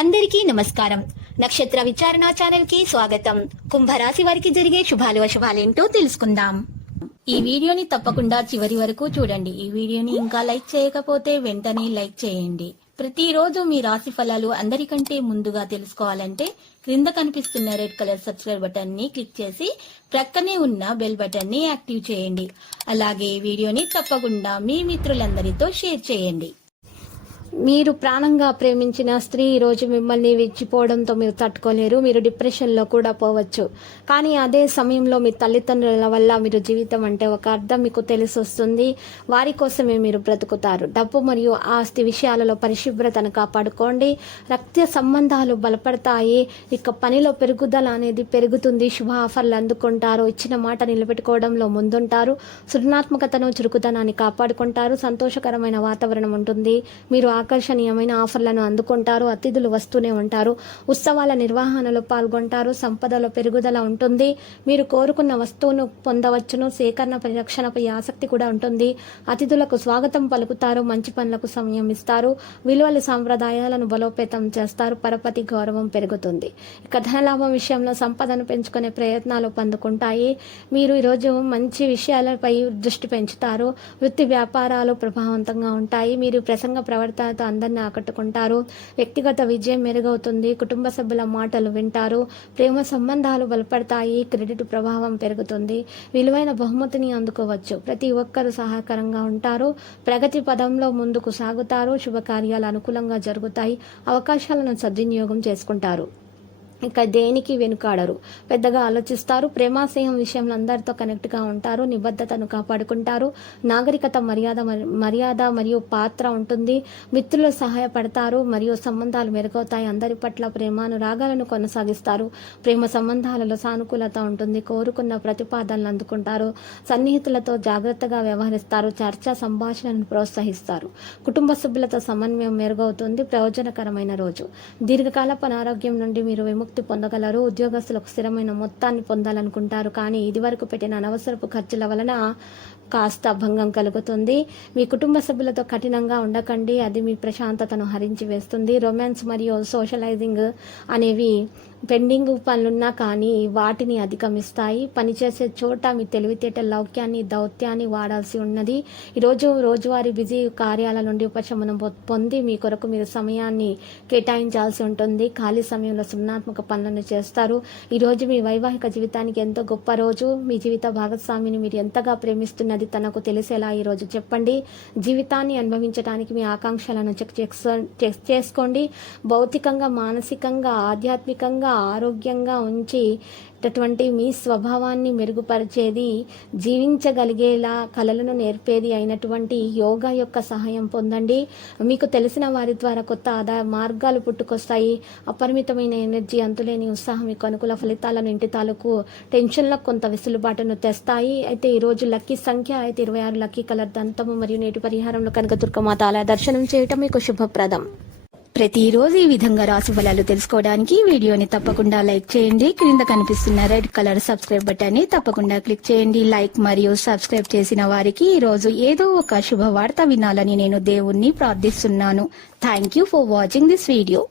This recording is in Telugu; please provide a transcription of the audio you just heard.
అందరికీ నమస్కారం. నక్షత్ర విచారణ ఛానల్ కి స్వాగతం. కుంభరాశి వారికి జరిగే శుభాలు అశుభాలేంటో తెలుసుకుందాం. ఈ వీడియోని తప్పకుండా చివరి వరకు చూడండి. ఈ వీడియోని ఇంకా లైక్ చేయకపోతే వెంటనే లైక్ చేయండి. ప్రతిరోజు మీ రాశి ఫలాలు అందరికంటే ముందుగా తెలుసుకోవాలంటే క్రింద కనిపిస్తున్న రెడ్ కలర్ సబ్స్క్రైబ్ బటన్ ని క్లిక్ చేసి ప్రక్కనే ఉన్న బెల్ బటన్ ని యాక్టివ్ చేయండి. అలాగే ఈ వీడియోని తప్పకుండా మీ మిత్రులందరితో షేర్ చేయండి. మీరు ప్రాణంగా ప్రేమించిన స్త్రీ ఈ రోజు మిమ్మల్ని విడిచిపోవడంతో మీరు తట్టుకోలేరు. మీరు డిప్రెషన్లో కూడా పోవచ్చు. కానీ అదే సమయంలో మీ తల్లిదండ్రుల వల్ల మీరు జీవితం అంటే ఒక అర్థం మీకు తెలిసి వస్తుంది. వారి కోసమే మీరు బ్రతుకుతారు. డబ్బు మరియు ఆస్తి విషయాలలో పరిశుభ్రతను కాపాడుకోండి. రక్త సంబంధాలు బలపడతాయి. ఇక పనిలో పెరుగుదల అనేది పెరుగుతుంది. శుభ ఆఫర్లు అందుకుంటారు. ఇచ్చిన మాట నిలబెట్టుకోవడంలో ముందుంటారు. సృజనాత్మకతను చురుకుదనాన్ని కాపాడుకుంటారు. సంతోషకరమైన వాతావరణం ఉంటుంది. మీరు ఆకర్షణీయమైన ఆఫర్లను అందుకుంటారు. అతిథులు వస్తూనే ఉంటారు. ఉత్సవాల నిర్వహణలో పాల్గొంటారు. సంపదలో పెరుగుదల ఉంటుంది. మీరు కోరుకున్న వస్తువును పొందవచ్చును. సేకరణ పరిరక్షణపై ఆసక్తి కూడా ఉంటుంది. అతిథులకు స్వాగతం పలుకుతారు. మంచి పనులకు సమయం ఇస్తారు. విలువల సాంప్రదాయాలను బలోపేతం చేస్తారు. పరపతి గౌరవం పెరుగుతుంది. ఇక ధనలాభం విషయంలో సంపదను పెంచుకునే ప్రయత్నాలు పొందుకుంటాయి. మీరు ఈరోజు మంచి విషయాలపై దృష్టి పెంచుతారు. వృత్తి వ్యాపారాలు ప్రభావవంతంగా ఉంటాయి. మీరు ప్రసంగ ప్రవర్తనతో అందరిని ఆకట్టుకుంటారు. వ్యక్తిగత విజయం మెరుగవుతుంది. కుటుంబ సభ్యుల మాటలు వింటారు. ప్రేమ సంబంధాలు బలపడతాయి. క్రెడిట్ ప్రభావం పెరుగుతుంది. విలువైన బహుమతిని అందుకోవచ్చు. ప్రతి ఒక్కరూ సహాయకరంగా ఉంటారు. ప్రగతి పదంలో ముందుకు సాగుతారు. శుభకార్యాలు అనుకూలంగా జరుగుతాయి. అవకాశాలను సద్వినియోగం చేసుకుంటారు. ఇక దేనికి వెనుకాడరు. పెద్దగా ఆలోచిస్తారు. ప్రేమాశయం విషయంలో అందరితో కనెక్ట్గా ఉంటారు. నిబద్ధతను కాపాడుకుంటారు. నాగరికత మర్యాద మరియు పాత్ర ఉంటుంది. మిత్రులు సహాయపడతారు మరియు సంబంధాలు మెరుగవుతాయి. అందరి పట్ల ప్రేమానురాగాలను కొనసాగిస్తారు. ప్రేమ సంబంధాలలో సానుకూలత ఉంటుంది. కోరుకున్న ప్రతిపాదనలు అందుకుంటారు. సన్నిహితులతో జాగ్రత్తగా వ్యవహరిస్తారు. చర్చా సంభాషణను ప్రోత్సహిస్తారు. కుటుంబ సభ్యులతో సమన్వయం మెరుగవుతుంది. ప్రయోజనకరమైన రోజు. దీర్ఘకాలపు అనారోగ్యం నుండి మీరు విముక్తి పొందగలరు. ఉద్యోగస్తులకు స్థిరమైన మొత్తాన్ని పొందాలనుకుంటారు. కానీ ఇదివరకు పెట్టిన అనవసరపు ఖర్చుల వలన కాస్త భంగం కలుగుతుంది. మీ కుటుంబ సభ్యులతో కఠినంగా ఉండకండి. అది మీ ప్రశాంతతను హరించి వేస్తుంది. రొమాన్స్ మరియు సోషలైజింగ్ అనేవి పెండింగ్ పనులున్నా కానీ వాటిని అధిగమిస్తాయి. పనిచేసే చోట మీ తెలివితేటల లౌక్యాన్ని దౌత్యాన్ని వాడాల్సి ఉన్నది. ఈరోజు రోజువారీ బిజీ కార్యాల నుండి ఉపశమనం పొంది మీ కొరకు మీరు సమయాన్ని కేటాయించాల్సి ఉంటుంది. ఖాళీ సమయంలో సృజనాత్మక పనులను చేస్తారు. ఈరోజు మీ వైవాహిక జీవితానికి ఎంతో గొప్ప రోజు. మీ జీవిత భాగస్వామిని మీరు ఎంతగా ప్రేమిస్తున్నది తనకు తెలిసేలా ఈరోజు చెప్పండి. జీవితాన్ని అనుభవించడానికి మీ ఆకాంక్షలను చెక్ చేసుకోండి. భౌతికంగా మానసికంగా ఆధ్యాత్మికంగా ఆరోగ్యంగా ఉంచేటటువంటి మీ స్వభావాన్ని మెరుగుపరిచేది జీవించగలిగేలా కళలను నేర్పేది అయినటువంటి యోగా యొక్క సహాయం పొందండి. మీకు తెలిసిన వారి ద్వారా కొత్త ఆదాయ మార్గాలు పుట్టుకొస్తాయి. అపరిమితమైన ఎనర్జీ అంతులేని ఉత్సాహం మీకు అనుకూల ఫలితాలను ఇంటి తాలూకు టెన్షన్లకు కొంత వెసులుబాటును తెస్తాయి. అయితే ఈరోజు లక్కీ సంఖ్య అయితే 26. లక్కీ కలర్ దంతము మరియు నేటి పరిహారంలో కనకదుర్గమాత ఆలయ దర్శనం చేయటం మీకు శుభప్రదం. ప్రతిరోజు ఈ విధంగా రాశి ఫలాలు తెలుసుకోవడానికి వీడియోని తప్పకుండా లైక్ చేయండి. క్రింద కనిపిస్తున్న రెడ్ కలర్ సబ్స్క్రైబ్ బటన్ ని తప్పకుండా క్లిక్ చేయండి. లైక్ మరియు సబ్స్క్రైబ్ చేసిన వారికి ఈ రోజు ఏదో ఒక శుభవార్త వినాలని నేను దేవుణ్ణి ప్రార్థిస్తున్నాను. Thank you for watching this video.